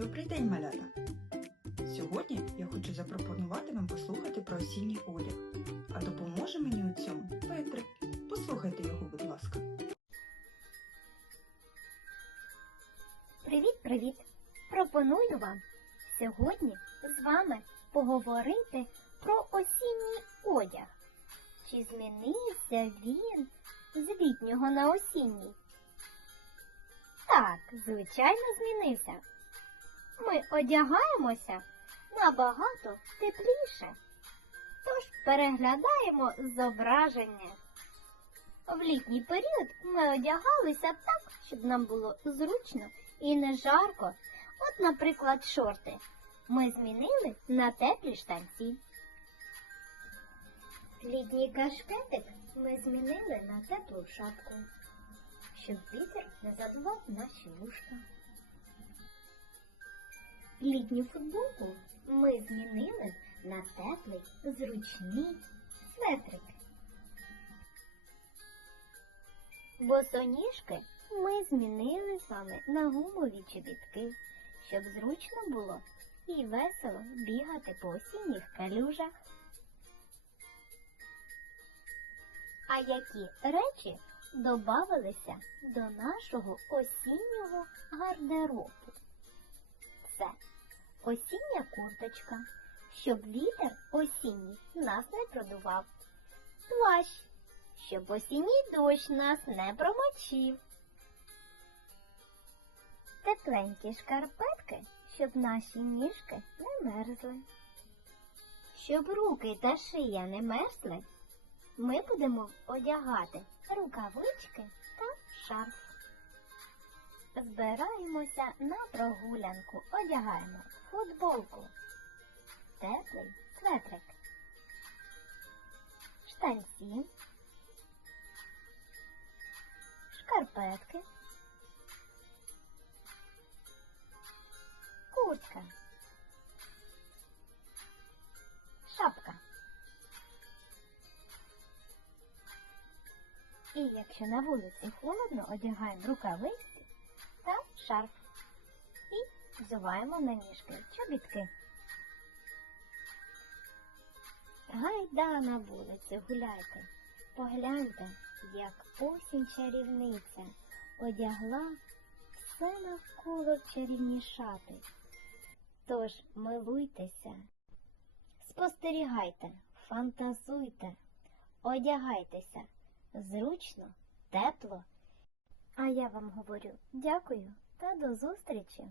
Добрий день, малята! Сьогодні я хочу запропонувати вам послухати про осінній одяг. А допоможе мені у цьому Петрик. Послухайте його, будь ласка. Привіт-привіт! Пропоную вам сьогодні з вами поговорити про осінній одяг. Чи змінився він з літнього на осінній? Так, звичайно, змінився. Ми одягаємося набагато тепліше. Тож переглядаємо зображення. В літній період ми одягалися так, щоб нам було зручно і не жарко. От, наприклад, шорти ми змінили на теплі штанці. Літній кашкетик ми змінили на теплу шапку, щоб вітер не задував наші вушка. Літню футболку ми змінили на теплий, зручний светрик. Босоніжки ми змінили з вами на гумові чобітки, щоб зручно було і весело бігати по осінніх калюжах. А які речі додавалися до нашого осіннього гардеробу? Це осіння курточка, щоб вітер осінній нас не продував. Плащ, щоб осінній дощ нас не промочив. Тепленькі шкарпетки, щоб наші ніжки не мерзли. Щоб руки та шия не мерзли, ми будемо одягати рукавички та шарф. Збираємося на прогулянку, одягаємо футболку, теплий светрик, штанці, шкарпетки, куртка, шапка. І якщо на вулиці холодно, одягаємо рукавиці та шарф. І взуваємо на ніжки чобітки. Гайда на вулиці гуляйте, погляньте, як осінь чарівниця одягла все навколо в чарівні шати. Тож милуйтеся, спостерігайте, фантазуйте, одягайтеся зручно, тепло. А я вам говорю дякую та до зустрічі!